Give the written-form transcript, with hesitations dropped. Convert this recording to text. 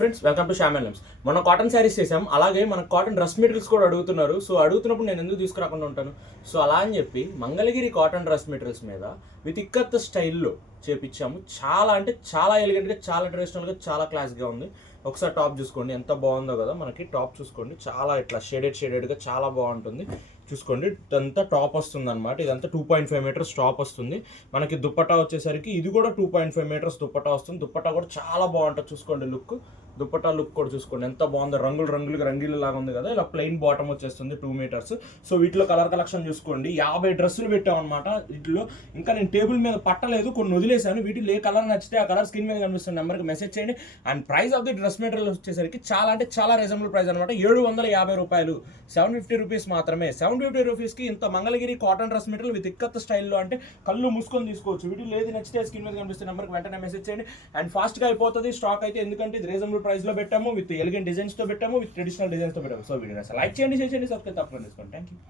Friends welcome to Shyam and లెమ్స్. మనం cotton saris చేసాం, అలాగే మన కాటన్ డ్రెస్ మెటీరియల్స్ కూడా అడుగుతున్నారు. సో అడుగుతున్నప్పుడు నేను ఎందుకు తీసుకురాకుండా ఉంటాను. సో అలా అని చెప్పి మంగళగిరి కాటన్ డ్రెస్ మెటీరియల్స్ మీద విత్ ఇక్కత్ స్టైల్లో చేపించాము. చాలా అంటే చాలా ఎలిగెంట్గా, చాలా ట్రెడిషనల్గా, చాలా క్లాస్గా ఉంది. ఒకసారి టాప్ చూసుకోండి, ఎంత బాగుందో కదా. మనకి టాప్ చూసుకోండి, చాలా ఇట్లా షేడెడ్గా చాలా బాగుంటుంది. చూసుకోండి, ఇదంతా టాప్ వస్తుంది అనమాట. ఇదంతా 2.5 మీటర్స్ టాప్ వస్తుంది. మనకి దుప్పటా వచ్చేసరికి ఇది కూడా 2.5 మీటర్స్ దుప్పటా వస్తుంది. దుప్పటా కూడా చాలా బాగుంటుంది. చూసుకోండి లుక్, దుప్పటా లుక్ కూడా చూసుకోండి ఎంత బాగుందో. రంగులు లాగా ఉంది కదా. ఇలా ప్లెయిన్ బాటమ్ వచ్చేస్తుంది 2 మీటర్స్. సో వీటిలో కలర్ కలెక్షన్ చూసుకోండి, 50 డ్రెస్సులు పెట్టామన్నమాట. వీటిలో ఇంకా నేను టేబుల్ మీద పట్టలేదు, కొన్ని వదిలేశాను. వీటిలో ఏ కలర్ నచ్చితే ఆ కలర్ స్క్రీన్ మీద కనిపిస్తున్న నెంబర్కి మెసేజ్ చేయండి. And price of the dress material వచ్చేసరికి చాలా అంటే చాలా రీజనబుల్ ప్రైస్ అనమాట. 750 రూపాయలు, 750 రూపీస్ మాత్రమే. 750 రూపీస్కి ఇంత Mangalagiri cotton dress material with ikat స్టైల్లో అంటే కళ్ళు మూసుకొని తీసుకోవచ్చు. వీటిలో ఏది నచ్చితే స్క్రీన్ మీద కనిపిస్తున్న నెంబర్కి వెంటనే మెసేజ్ చేయండి. అండ్ ఫాస్ట్గా అయిపోతుంది స్టాక్ అయితే, ఎందుకంటే ఇది రీజనబుల్ ప్రైస్లో పెట్టాము, విత్ ఎలిగెంట్ డిజైన్స్తో పెట్టాము, విత్ ట్రెడిషనల్ డిజైన్స్తో పెట్టాము. సో వీడియో లైక్ చేయండి, షేర్ చేయండి, సబ్స్క్రైబ్ తప్పకుండా చేసుకోండి. Thank you.